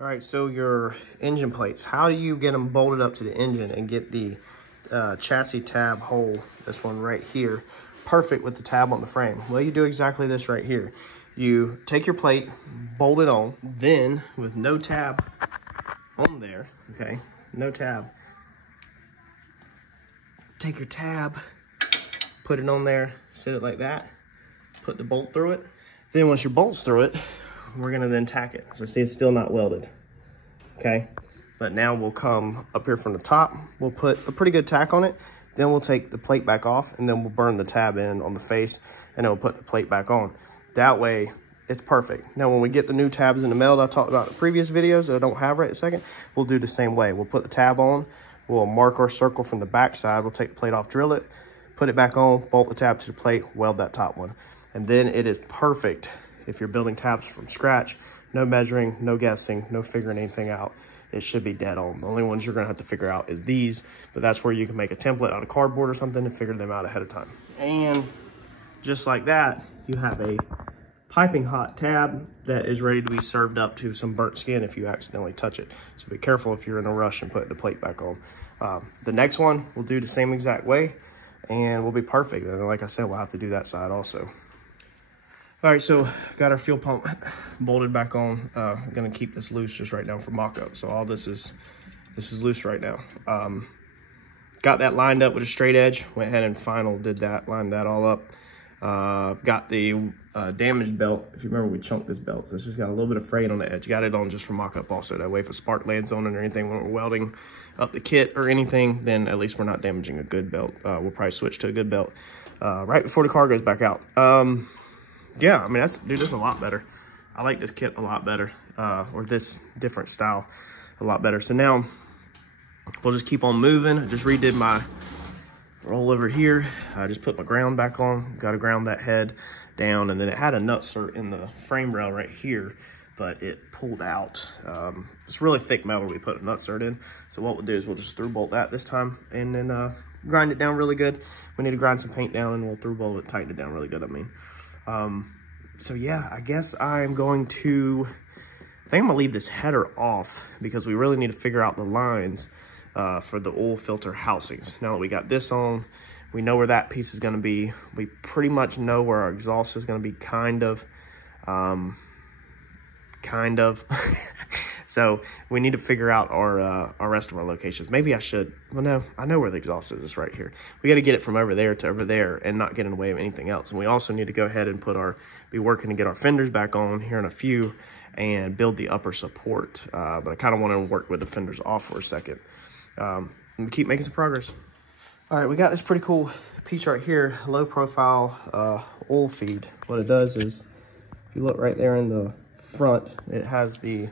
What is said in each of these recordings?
All right, so your engine plates, how do you get them bolted up to the engine and get the chassis tab hole, this one right here, perfect with the tab on the frame? Well, you do exactly this right here. You take your plate, bolt it on, then with no tab on there, okay, no tab, take your tab, put it on there, sit it like that, put the bolt through it. Then once your bolt's through it, we're gonna then tack it. So see, it's still not welded, okay? But now we'll come up here from the top, we'll put a pretty good tack on it, then we'll take the plate back off, and then we'll burn the tab in on the face, and then we'll put the plate back on. That way, it's perfect. Now, when we get the new tabs in the mail that I talked about in previous videos that I don't have right a second, we'll do the same way. We'll put the tab on, we'll mark our circle from the back side, we'll take the plate off, drill it, put it back on, bolt the tab to the plate, weld that top one. And then it is perfect if you're building tabs from scratch. No measuring, no guessing, no figuring anything out. It should be dead on. The only ones you're gonna have to figure out is these, but that's where you can make a template out of cardboard or something and figure them out ahead of time. And just like that, you have a piping hot tab that is ready to be served up to some burnt skin if you accidentally touch it. So be careful if you're in a rush and put the plate back on. The next one, we'll do the same exact way and we'll be perfect. And like I said, we'll have to do that side also. All right, so got our fuel pump bolted back on. I'm gonna keep this loose just right now for mock-up. So all this is loose right now. Got that lined up with a straight edge. Went ahead and did that, lined that all up. Got the damaged belt. If you remember, we chunked this belt. So it's just got a little bit of fraying on the edge. Got it on just for mock-up also. That way if a spark lands on it or anything when we're welding up the kit or anything, then at least we're not damaging a good belt. We'll probably switch to a good belt right before the car goes back out. Yeah, I mean, this is a lot better. I like this kit a lot better, or this different style a lot better. So now we'll just keep on moving. I just redid my roll over here. I just put my ground back on, got to ground that head down, and then it had a nutsert in the frame rail right here, but it pulled out. It's really thick metal we put a nutsert in. So what we'll do is we'll just through bolt that this time and then grind it down really good. We need to grind some paint down and we'll through bolt it, tighten it down really good, I mean. So yeah, I guess I'm going to, I think I'm gonna leave this header off because we really need to figure out the lines for the oil filter housings. Now that we got this on, we know where that piece is gonna be. We pretty much know where our exhaust is gonna be, kind of. So we need to figure out our rest of our locations. Maybe I should, well no, I know where the exhaust is, it's right here. We gotta get it from over there to over there and not get in the way of anything else. And we also need to go ahead and be working to get our fenders back on here in a few and build the upper support. But I kinda wanna work with the fenders off for a second. And keep making some progress. All right, we got this pretty cool piece right here, low profile oil feed. What it does is, if you look right there in the front, it has the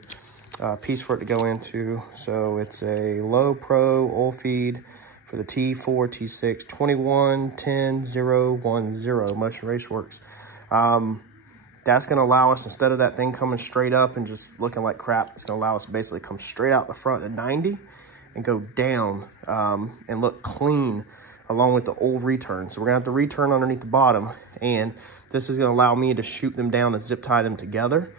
piece for it to go into. So it's a low pro oil feed for the T4, T6, 21-10-010 Motion Raceworks. That's gonna allow us, instead of that thing coming straight up and just looking like crap, it's gonna allow us to basically come straight out the front at 90 and go down and look clean along with the old return. So we're gonna have to return underneath the bottom, and this is gonna allow me to shoot them down and zip tie them together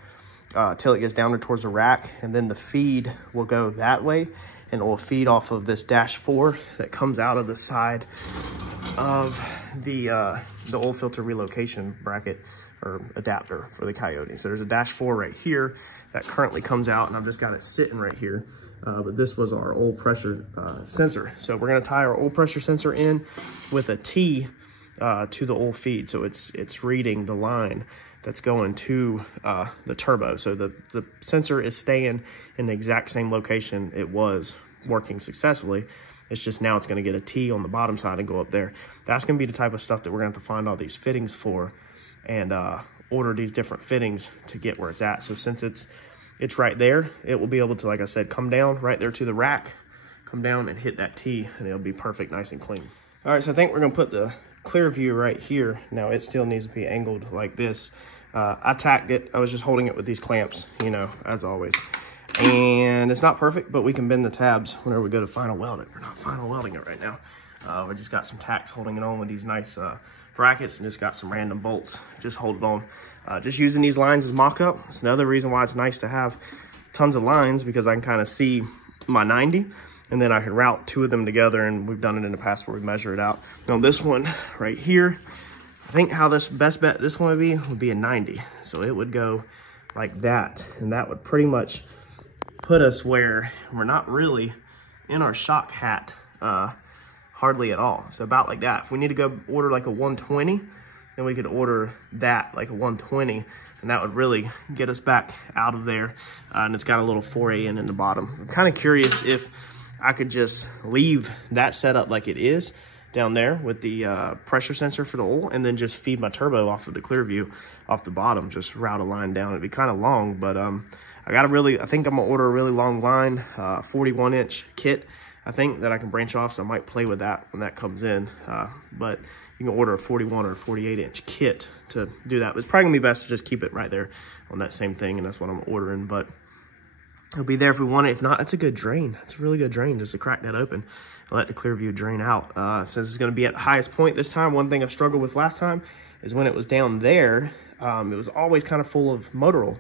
till it gets down towards the rack, and then the feed will go that way and it will feed off of this -4 that comes out of the side of the oil filter relocation bracket or adapter for the Coyote. So there's a -4 right here that currently comes out, and I've just got it sitting right here. But this was our oil pressure sensor. So we're gonna tie our oil pressure sensor in with a T to the oil feed. So it's reading the line that's going to the turbo. So the sensor is staying in the exact same location it was working successfully. It's just now it's gonna get a T on the bottom side and go up there. That's gonna be the type of stuff that we're gonna have to find all these fittings for and order these different fittings to get where it's at. So since it's right there, it will be able to, like I said, come down right there to the rack, come down and hit that T, and it'll be perfect, nice and clean. All right, so I think we're gonna put the clear view right here. Now it still needs to be angled like this. I tacked it. I was just holding it with these clamps, you know, as always. And it's not perfect, but we can bend the tabs whenever we go to final weld it. We're not final welding it right now. We just got some tacks holding it on with these nice brackets, and just got some random bolts. Just hold it on. Just using these lines as mock-up. It's another reason why it's nice to have tons of lines because I can kind of see my 90, and then I can route 2 of them together, and we've done it in the past where we measure it out. Now this one right here, I think how this best bet this one would be a 90. So it would go like that, and that would pretty much put us where we're not really in our shock hat hardly at all. So about like that. If we need to go order like a 120, then we could order that like a 120, and that would really get us back out of there. And it's got a little 4A in the bottom. I'm kind of curious if I could just leave that setup like it is down there with the pressure sensor for the oil, and then just feed my turbo off of the clear view off the bottom, just route a line down. It'd be kind of long, but I think I'm gonna order a really long line, 41-inch kit, I think, that I can branch off, so I might play with that when that comes in. But you can order a 41 or a 48-inch kit to do that. But it's probably gonna be best to just keep it right there on that same thing, and that's what I'm ordering. But it'll be there if we want it. If not, it's a good drain. It's a really good drain just to crack that open and let the clear view drain out. Since it's gonna be at the highest point this time, one thing I struggled with last time is when it was down there, it was always kind of full of motor oil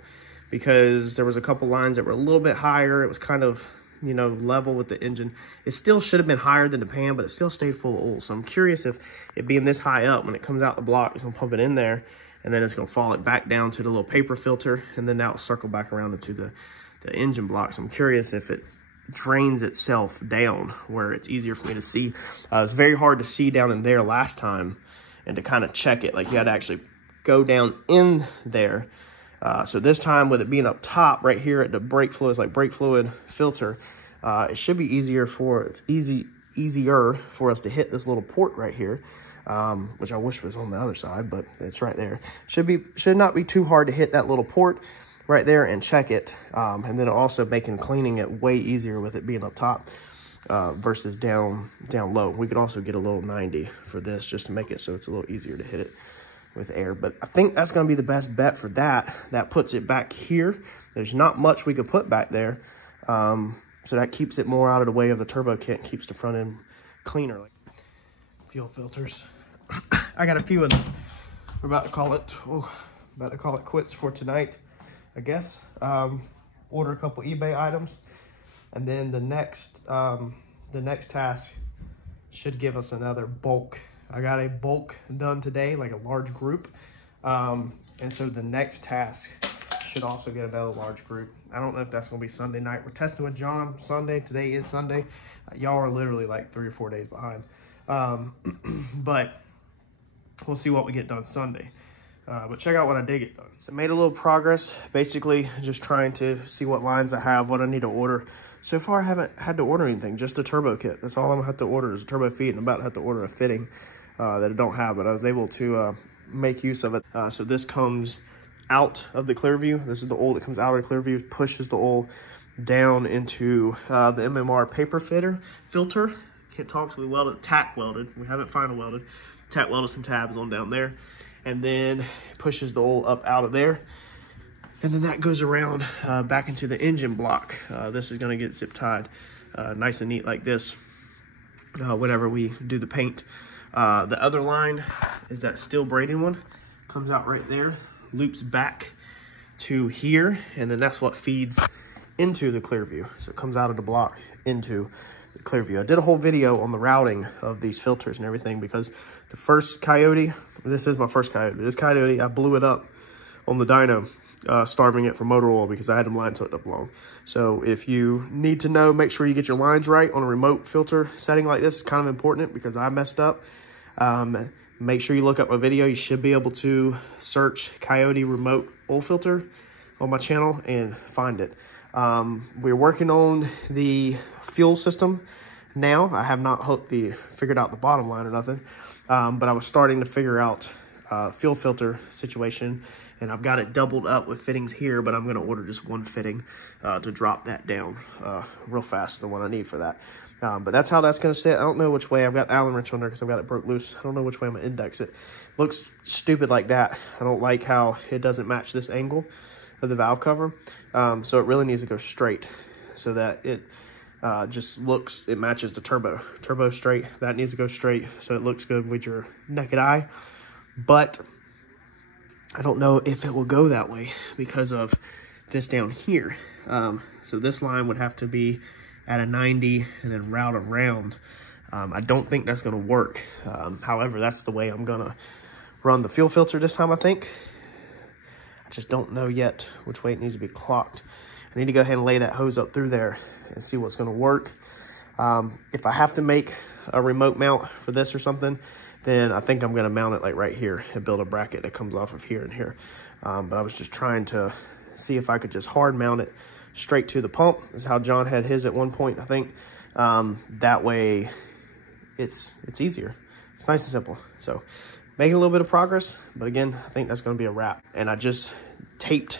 because there was a couple lines that were a little bit higher. It was kind of, you know, level with the engine. It still should have been higher than the pan, but it still stayed full of oil. So I'm curious if it being this high up, when it comes out the block, it's gonna pump it in there, and then it's gonna fall it back down to the little paper filter, and then that will circle back around into the engine block. So I'm curious if it drains itself down where it's easier for me to see. It's very hard to see down in there last time, and to kind of check it, like you had to actually go down in there. So this time, with it being up top right here at the brake fluid, it's like brake fluid filter, it should be easier for us to hit this little port right here, which I wish was on the other side, but it's right there. Should not be too hard to hit that little port right there and check it, and then also making cleaning it way easier with it being up top versus down low. We could also get a little 90 for this just to make it so it's a little easier to hit it with air. But I think that's going to be the best bet for that. That puts it back here. There's not much we could put back there, so that keeps it more out of the way of the turbo kit and keeps the front end cleaner. Like fuel filters, I got a few of them. We're about to call it quits for tonight, I guess. Order a couple eBay items, and then the next task should give us another bulk. I got a bulk done today, like a large group, and so the next task should also get another large group. I don't know if that's gonna be Sunday night. We're testing with John Sunday. Today is Sunday. Y'all are literally like 3 or 4 days behind, but we'll see what we get done Sunday. But check out what I did get done. So I made a little progress, basically just trying to see what lines I have, what I need to order. So far, I haven't had to order anything, just a turbo kit. That's all I'm gonna have to order is a turbo feed, and I'm about to have to order a fitting that I don't have, but I was able to make use of it. So this comes out of the clear view. This is the oil that comes out of the clear view, pushes the oil down into the MMR paper filter. Can't talk, so we welded, tack welded. We haven't final welded. Tack welded some tabs on down there, and then pushes the oil up out of there. And then that goes around back into the engine block. This is gonna get zip tied nice and neat like this whenever we do the paint. The other line is that steel braiding one. Comes out right there, loops back to here, and then that's what feeds into the clear view. So it comes out of the block into the clear view. I did a whole video on the routing of these filters and everything because the first Coyote, this is my first Coyote, this Coyote, I blew it up on the dyno, starving it for motor oil because I had them lines hooked up long. So if you need to know, make sure you get your lines right on a remote filter setting like this. It's kind of important because I messed up. Make sure you look up my video. You should be able to search Coyote remote oil filter on my channel and find it. We're working on the fuel system now. I have not figured out the bottom line or nothing, but I was starting to figure out fuel filter situation, and I've got it doubled up with fittings here, but I'm going to order just one fitting to drop that down real fast, the one I need for that. But that's how that's going to sit. I don't know which way. I've got Allen wrench on there because I've got it broke loose. I don't know which way I'm going to index it. Looks stupid like that. I don't like how it doesn't match this angle of the valve cover. So it really needs to go straight so that it just looks, it matches the turbo. Turbo straight. That needs to go straight so it looks good with your naked eye. But I don't know if it will go that way because of this down here. So this line would have to be at a 90 and then route around. I don't think that's gonna work. However, that's the way I'm gonna run the fuel filter this time, I think. I just don't know yet which way it needs to be clocked. I need to go ahead and lay that hose up through there and see what's gonna work. If I have to make a remote mount for this or something, then I think I'm gonna mount it like right here and build a bracket that comes off of here and here. But I was just trying to see if I could just hard mount it straight to the pump. This is how John had his at one point, I think. That way it's easier. It's nice and simple. So making a little bit of progress, but again, I think that's gonna be a wrap. And I just taped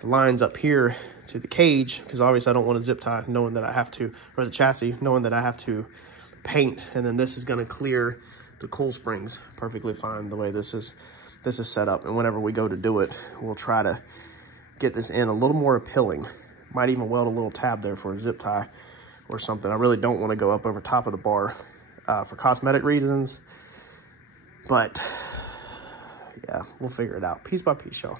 the lines up here to the cage because obviously I don't want to zip tie knowing that I have to, or the chassis, knowing that I have to paint. And then this is gonna clear the coil springs perfectly fine the way this is set up. And whenever we go to do it, we'll try to get this in a little more appealing. Might even weld a little tab there for a zip tie or something. I really don't want to go up over top of the bar for cosmetic reasons, but yeah, we'll figure it out piece by piece, y'all.